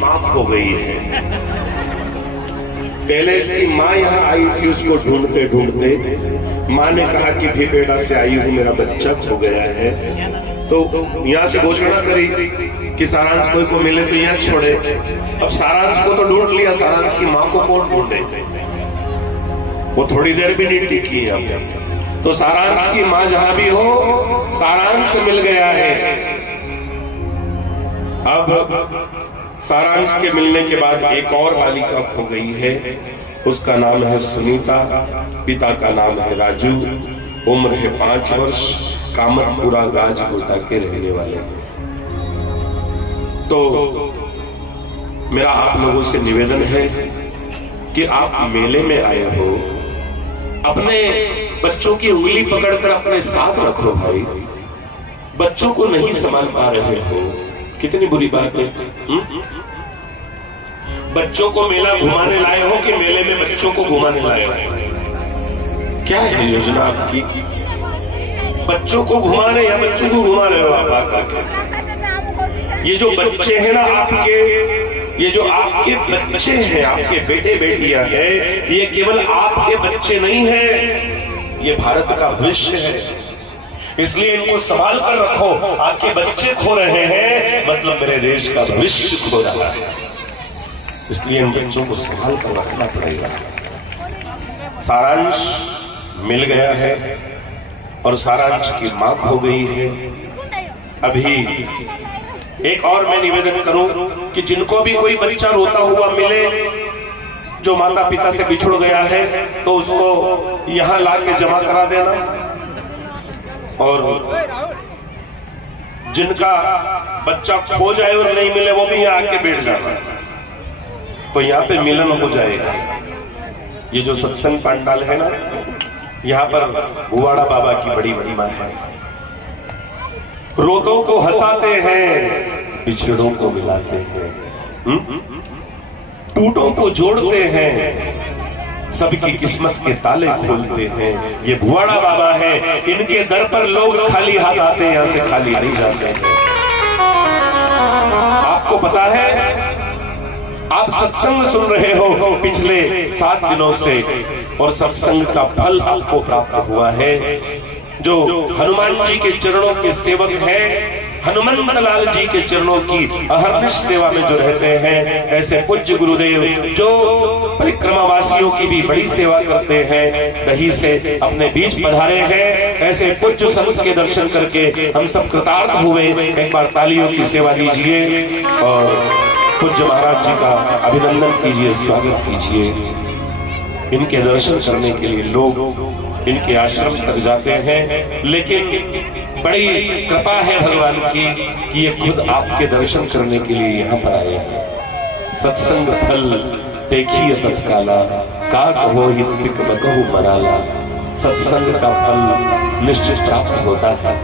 मां खो गई है। पहले इसकी मां यहाँ आई थी, उसको ढूंढते ढूंढते मां ने कहा कि भी बेटा से आई हूं, मेरा बच्चा खो गया है। तो यहाँ से घोषणा करी कि सारांश को मिले तो यहाँ छोड़े। अब सारांश को तो ढूंढ लिया, सारांश की मां को कौन ढूंढे? वो थोड़ी देर भी नहीं टिकी है। तो सारांश की मां जहां भी हो, सारांश मिल गया है। अब सारांश के मिलने के बाद एक और बालिका खो गई है, उसका नाम है सुनीता, पिता का नाम है राजू, उम्र है 5 वर्ष, कामतपुरा गाजगोटा के रहने वाले हैं। तो मेरा आप लोगों से निवेदन है कि आप मेले में आए हो, अपने बच्चों की उंगली पकड़कर अपने साथ रखो भाई। बच्चों को नहीं संभाल पा रहे हो, कितनी बुरी बात है। बच्चों को मेला घुमाने लाए हो कि मेले में बच्चों को घुमाने लाए हो? क्या है योजना आपकी? बच्चों को घुमाने या बच्चों को घुमा रहे हो आप आकर? ये जो बच्चे हैं ना आपके, ये जो आपके बच्चे हैं, आपके बेटे बेटियां हैं, ये केवल आपके बच्चे नहीं हैं, ये भारत का भविष्य है। इसलिए इनको संभाल कर रखो। आपके बच्चे खो रहे हैं मतलब मेरे देश का भविष्य खो रहा है, इसलिए इन बच्चों को संभाल कर रखना पड़ेगा। सारांश मिल गया है और सारांश की मां खो गई है। अभी एक और मैं निवेदन करूं कि जिनको भी कोई बच्चा रोता हुआ मिले जो माता पिता से बिछुड़ गया है, तो उसको यहां लाके जमा करा देना। और जिनका बच्चा खो जाए और नहीं मिले वो भी यहाँ आके बैठ जाना, तो यहाँ पे मिलन हो जाएगा। ये जो सत्संग पंडाल है ना, यहाँ पर भुवाड़ा बाबा की बड़ी महिमा है। रोतों को हंसाते हैं, बिछड़ों को मिलाते हैं, टूटों को जोड़ते हैं, सबकी किस्मत के ताले खोलते हैं। ये भुवाड़ा बाबा है, इनके दर पर लोग खाली हाथ आते हैं, यहाँ से खाली नहीं जाते हैं। आपको पता है, आप सत्संग सुन रहे हो पिछले 7 दिनों से, और सत्संग का फल आपको प्राप्त हुआ है। जो हनुमान जी के चरणों के सेवक हैं, हनुमंत लाल जी के चरणों की अहर्निश सेवा में जो रहते हैं, ऐसे पूज्य गुरुदेव जो परिक्रमा वासियों की भी बड़ी सेवा करते हैं, कहीं से अपने बीच पधारे हैं। ऐसे पूज्य संत के दर्शन करके हम सब कृतार्थ हुए। एक बार तालियों की सेवा दीजिए और पूज्य महाराज जी का अभिनंदन कीजिए, स्वागत कीजिए। इनके दर्शन करने के लिए लोग इनके आश्रम तक जाते हैं, लेकिन बड़ी कृपा है भगवान की कि ये खुद आपके दर्शन करने के लिए यहाँ पर आए हैं। सत्संग फल देखिए तत्काला, का कहो हित बकहु मराला। सत्संग का फल निश्चित प्राप्त होता है।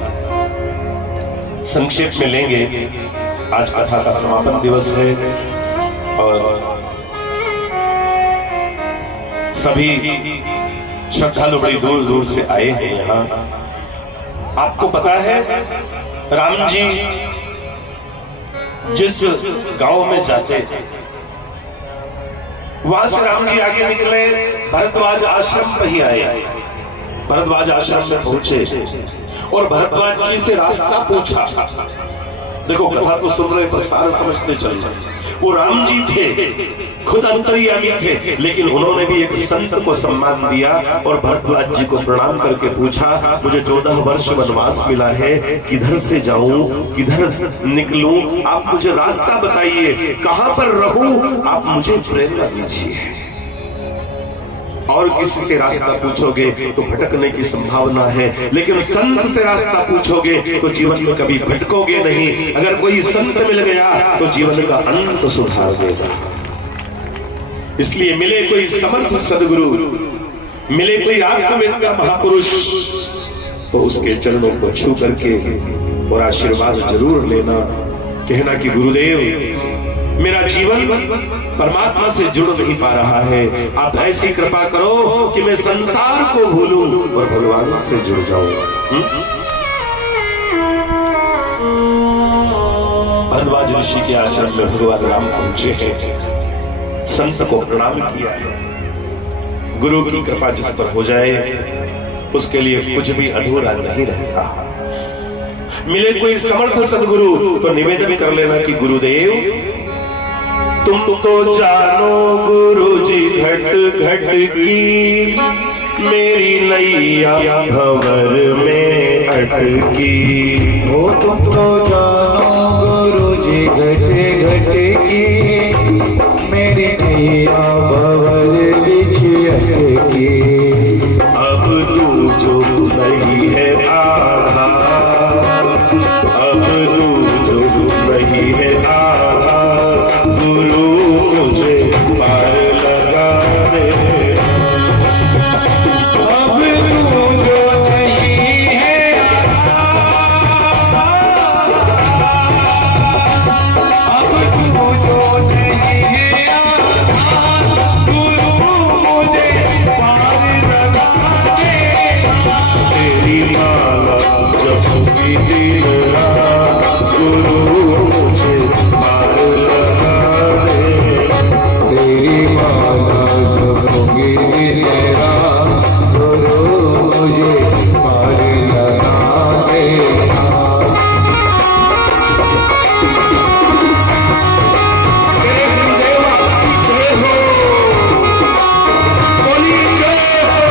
संक्षेप में लेंगे, आज कथा का समापन दिवस है और सभी श्रद्धालु बड़ी दूर दूर से आए हैं यहाँ। आपको पता है, राम जी जिस गांव में जाते थे, वहां से राम जी आगे निकले, भरद्वाज आश्रम पर ही आए। भरद्वाज आश्रम में पहुंचे और भरद्वाज जी से रास्ता पूछा। देखो, कथा तो सुन रहे पर सारा समझते चल जाए। वो राम जी थे, खुद अंतर्यामी थे, लेकिन उन्होंने भी एक संत को सम्मान दिया और भरद्वाज जी को प्रणाम करके पूछा, मुझे 14 वर्ष वनवास मिला है, किधर से जाऊं, किधर निकलूं, आप मुझे रास्ता बताइए, कहां पर रहूं, आप मुझे प्रेरणा दीजिए। और किसी से रास्ता पूछोगे तो भटकने की संभावना है, लेकिन संत से रास्ता पूछोगे तो जीवन में कभी भटकोगे नहीं। अगर कोई संत मिल गया तो जीवन का अंत सुधार देगा। इसलिए मिले कोई समर्थ सदगुरु, मिले कोई आत्मवेद का महापुरुष, तो उसके चरणों को छू करके और आशीर्वाद जरूर लेना। कहना कि गुरुदेव, मेरा जीवन परमात्मा से जुड़ नहीं पा रहा है, आप ऐसी कृपा करो कि मैं संसार को भूलूं और भगवान से जुड़ जाऊं। भारद्वाज ऋषि के आश्रम में भगवान राम पहुंचे हैं, संत को प्रणाम किया है। गुरु की कृपा जिस पर हो जाए उसके लिए कुछ भी अधूरा नहीं रहता। मिले कोई समर्थ सदगुरु तो निवेदन कर लेना कि गुरुदेव तुम तो जानो गुरु जी घट घट की, मेरी नैया भंवर में अटकी। ओ तुम तो जानो गुरु जी घट घट की, मेरी नैया भंवर बिछ अटकी। अब तू जो नहीं है आधा, अब तू जो नहीं है आधा, गुरु मुझे पार लगा दे। अब तू जो नहीं है अब तू जो नहीं है गुरु मुझे पार लगा दे। तेरी माला जपूंगी दिन रात, गुरु मुझे पार लगा दे। तेरी माला जपूंगी मेरा, गुरु मुझे पार लगा देना। तेरे गुरुदेवा जय हो, बोली जय हो।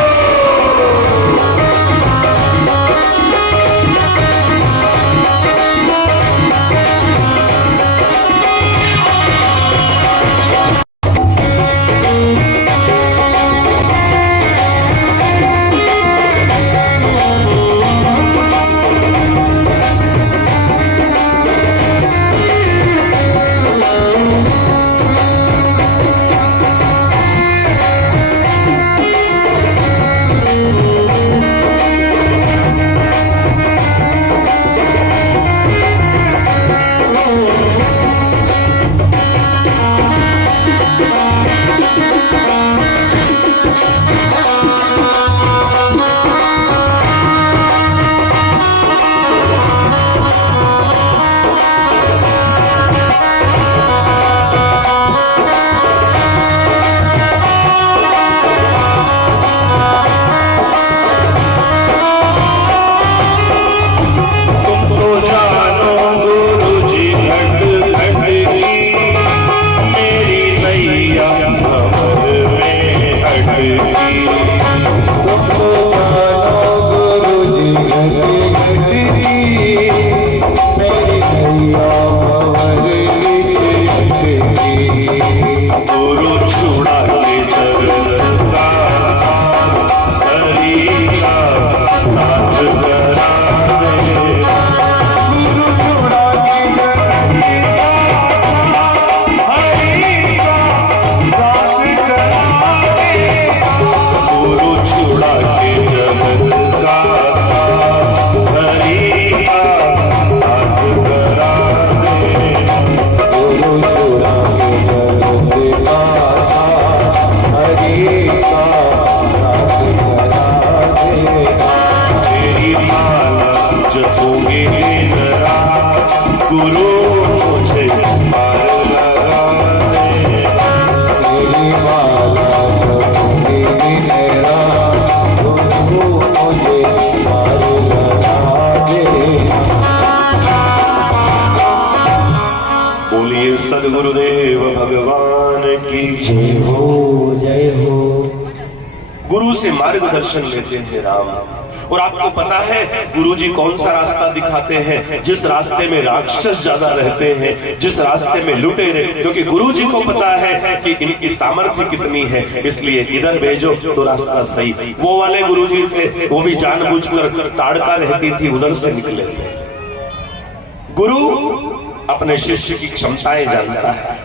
सदगुरुदेव भगवान की जय हो जय हो। गुरु से मार्गदर्शन लेते हैं राम। और आपको पता है गुरुजी कौन सा रास्ता दिखाते हैं? जिस रास्ते में राक्षस ज्यादा रहते हैं, जिस रास्ते में लुटेरे, क्योंकि गुरुजी को पता है कि इनकी सामर्थ्य कितनी है, इसलिए इधर भेजो तो रास्ता सही। वो वाले गुरुजी थे, वो भी जानबूझकर ताड़का रहती थी उधर से निकले थे। गुरु अपने शिष्य की क्षमताएं जानता है,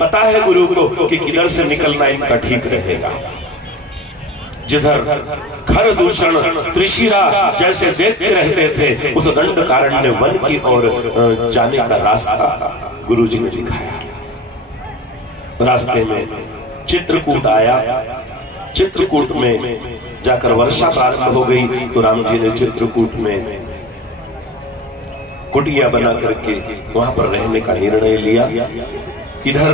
पता है गुरु को कि किधर से निकलना इनका ठीक रहेगा। जिधर खर दूषण त्रिशिरा जैसे देखते रहते थे, उस दंडकारण्य वन की ओर जाने का रास्ता गुरुजी ने दिखाया। रास्ते में चित्रकूट आया, चित्रकूट में जाकर वर्षा प्रारंभ हो गई तो राम जी ने चित्रकूट में कुटिया बना करके वहां पर रहने का निर्णय लिया। इधर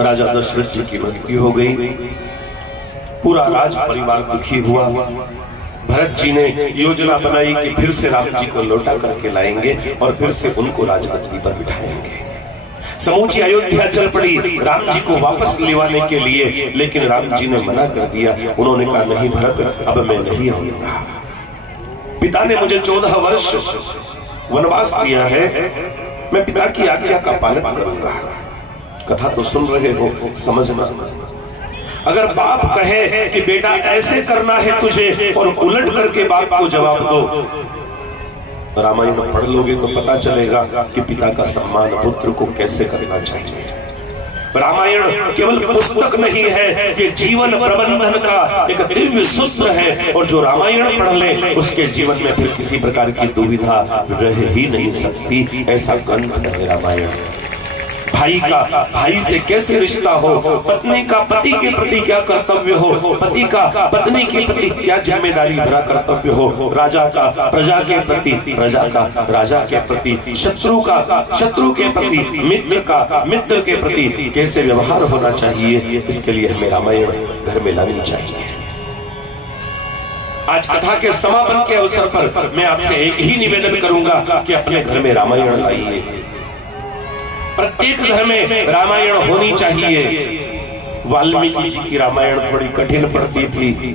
राजा दशरथ जी की मृत्यु हो गई, पूरा राज परिवार दुखी हुआ। भरत जी ने योजना बनाई कि फिर से राम जी को लौटा करके लाएंगे और फिर से उनको राजगद्दी पर बिठाएंगे। समूची अयोध्या चल पड़ी राम जी को वापस लेवाने के लिए, लेकिन राम जी ने मना कर दिया। उन्होंने कहा, नहीं भरत, अब मैं नहीं आऊंगा। पिता ने मुझे 14 वर्ष वनवास दिया है, मैं पिता की आज्ञा का पालन करूंगा। कथा तो सुन रहे हो, समझना। अगर बाप कहे कि बेटा ऐसे करना है तुझे और उलट करके बाप को जवाब दो, रामायण पढ़ लोगे तो पता चलेगा कि पिता का सम्मान पुत्र को कैसे करना चाहिए। रामायण केवल पुस्तक नहीं है, ये जीवन प्रबंधन का एक दिव्य सूत्र है। और जो रामायण पढ़ ले उसके जीवन में फिर किसी प्रकार की दुविधा रह ही नहीं सकती। ऐसा ग्रंथ है रामायण। भाई का भाई से कैसे रिश्ता हो, पत्नी का पति के प्रति क्या कर्तव्य हो, पति का पत्नी के प्रति क्या जिम्मेदारी भरा कर्तव्य हो, राजा का प्रजा के प्रति, प्रजा का राजा के प्रति, शत्रु का शत्रु के प्रति, मित्र का मित्र के प्रति कैसे व्यवहार होना चाहिए, इसके लिए हमें रामायण घर में लानी चाहिए। आज कथा के समापन के अवसर पर मैं आपसे एक ही निवेदन करूंगा कि अपने घर में रामायण लाइए। प्रत्येक घर में रामायण होनी चाहिए। वाल्मीकि जी की रामायण थोड़ी कठिन पड़ती थी,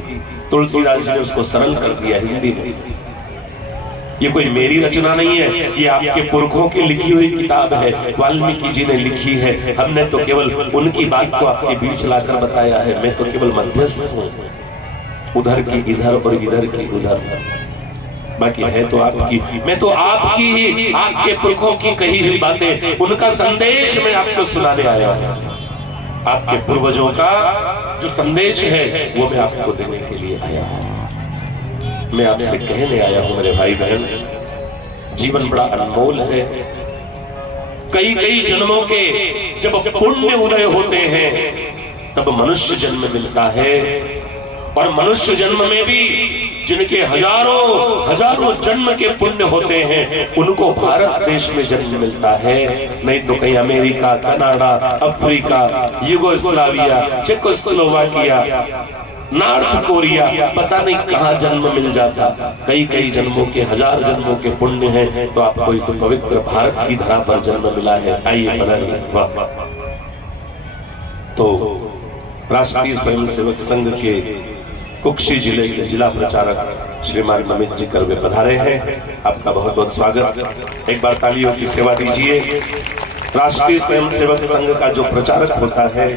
तुलसीदास जी ने उसको सरल कर दिया हिंदी में। ये कोई मेरी रचना नहीं है, ये आपके पुरखों की लिखी हुई किताब है, वाल्मीकि जी ने लिखी है। हमने तो केवल उनकी बात को आपके बीच लाकर बताया है। मैं तो केवल मध्यस्थ हूं, उधर की इधर और इधर की उधर, बाकी है तो आपकी। मैं तो आपकी ही, आपके पुरखों की कही हुई बातें, उनका संदेश मैं आपको सुनाने आया हूं। आपके पूर्वजों का जो संदेश है वो मैं आपको देने के लिए आया हूं। मैं आपसे कहने आया हूं मेरे भाई बहन, जीवन बड़ा अनमोल है। कई कई जन्मों के जब पुण्य उदय होते हैं तब मनुष्य जन्म मिलता है। और मनुष्य जन्म में भी जिनके हजारों हजारों जन्म के पुण्य होते हैं उनको भारत देश में जन्म मिलता है, नहीं तो कहीं America, Canada, Africa, Yugoslavia, Czechoslovakia, north Korea, पता नहीं कहां जन्म मिल जाता। कई कई जन्मों के, हजार जन्मों के पुण्य हैं, तो आपको इस पवित्र भारत की धरा पर जन्म मिला है। आइए बनाइए। वाह। तो राष्ट्रीय स्वयंसेवक संघ के कुक्षी जिले के जिला प्रचारक श्रीमान नमित जी करवे पधारे हैं। आपका बहुत बहुत स्वागत। एक बार तालियों की सेवा दीजिए। राष्ट्रीय स्वयंसेवक संघ का जो प्रचारक होता है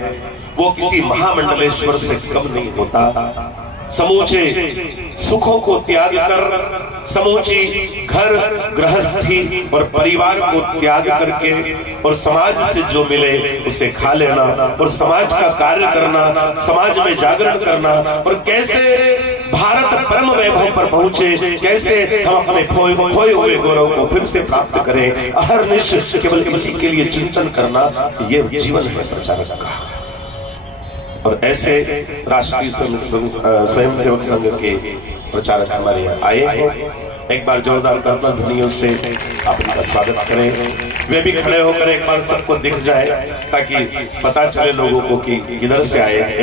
वो किसी महामंडलेश्वर से कम नहीं होता। समूचे सुखों को त्याग कर, समूची घर गृहस्थी और परिवार को त्याग करके और समाज से जो मिले उसे खा लेना और समाज का कार्य करना, समाज में जागरण करना और कैसे भारत परम वैभव पर पहुंचे, कैसे हम अपने खोए हुए गौरव को फिर से प्राप्त करें, अहर्निश केवल इसी के लिए चिंतन करना, ये जीवन है प्रचारक का। और ऐसे राष्ट्रीय स्वयंसेवक संघ के प्रचारक हमारे यहाँ आए हैं। एक बार जोरदार करतल ध्वनियों से आप इनका स्वागत करें। वे भी खड़े होकर एक बार सबको दिख जाए ताकि पता चले लोगों को कि किधर से आए हैं।